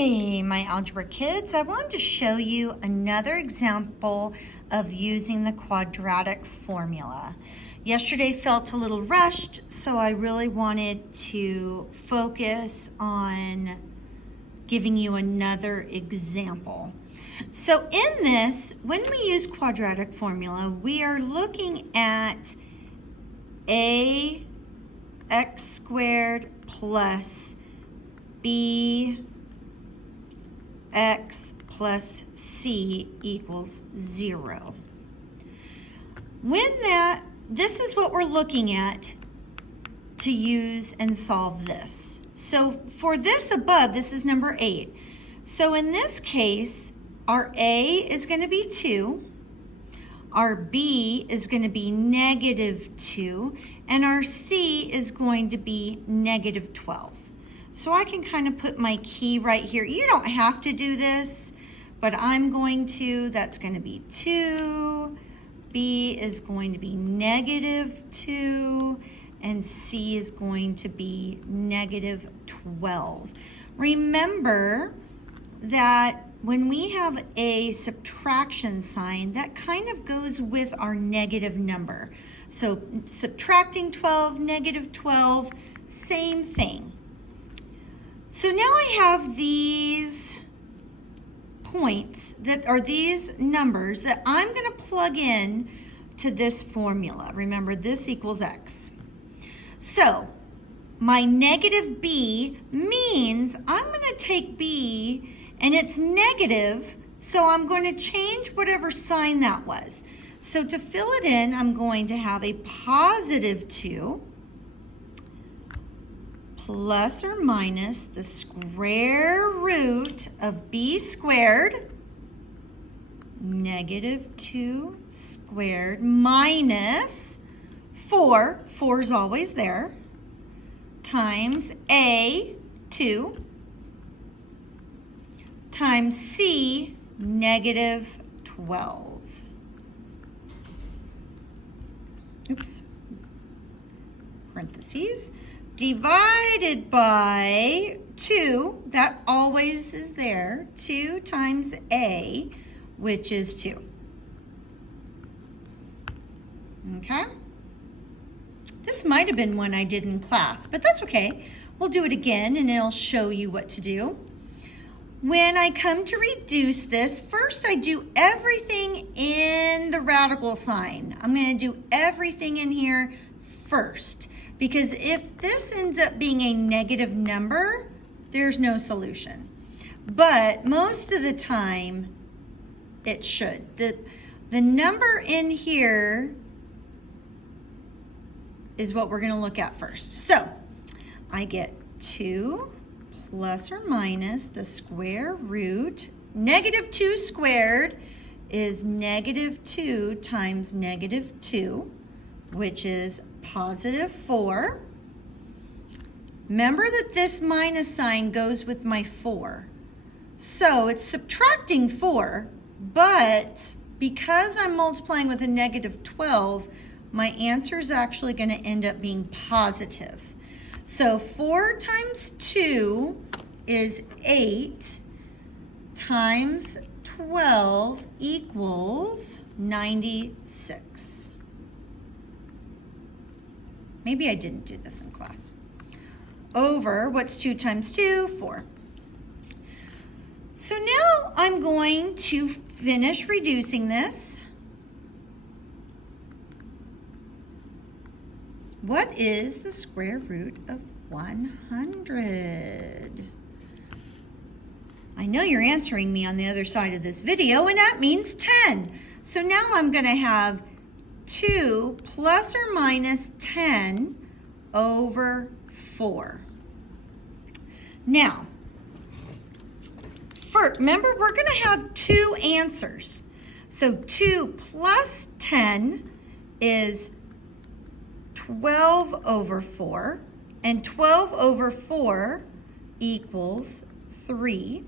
Hey, my algebra kids. I wanted to show you another example of using the quadratic formula. Yesterday felt a little rushed, so I really wanted to focus on giving you another example. So in this, when we use quadratic formula, we are looking at ax squared plus b x plus c equals 0. This is what we're looking at to use and solve this. So for this above, this is number 8. So in this case, our a is going to be 2, our b is going to be -2, and our c is going to be -12. So I can kind of put my key right here. You don't have to do this, but I'm going to. That's going to be 2. B is going to be -2. And C is going to be -12. Remember that when we have a subtraction sign, that kind of goes with our negative number. So subtracting 12, -12, same thing. So now I have these points that are these numbers that I'm going to plug in to this formula. Remember, this equals x. So my -b means I'm going to take b and it's negative, so I'm going to change whatever sign that was. So to fill it in, I'm going to have a +2 plus or minus the square root of b squared, -2 squared, minus 4, 4 is always there, times a, 2, times c, -12. Oops. Parentheses. Divided by 2, that always is there, 2 times a, which is 2. Okay? This might have been one I did in class, but that's okay. We'll do it again and it'll show you what to do. When I come to reduce this, first I do everything in the radical sign. I'm going to do everything in here first, because if this ends up being a negative number, there's no solution. But most of the time, it should. The number in here is what we're going to look at first. So I get 2 plus or minus the square root. -2 squared is -2 times -2, which is +4. Remember that this minus sign goes with my 4. So it's subtracting 4, but because I'm multiplying with a -12, my answer is actually going to end up being positive. So 4 times 2 is 8 times 12 equals 96. Maybe I didn't do this in class. Over, what's 2 times 2? 4. So now I'm going to finish reducing this. What is the square root of 100? I know you're answering me on the other side of this video, and that means 10. So now I'm going to have 2 plus or minus 10 over 4. Now, remember, we're going to have 2 answers. So 2 plus 10 is 12 over 4, and 12 over 4 equals 3.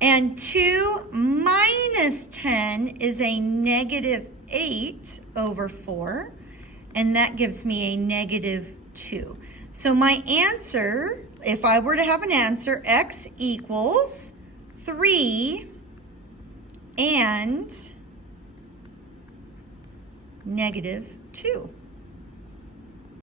And 2 minus 10 is a -8 over 4, and that gives me a -2. So my answer if I were to have an answer, x equals 3 and -2.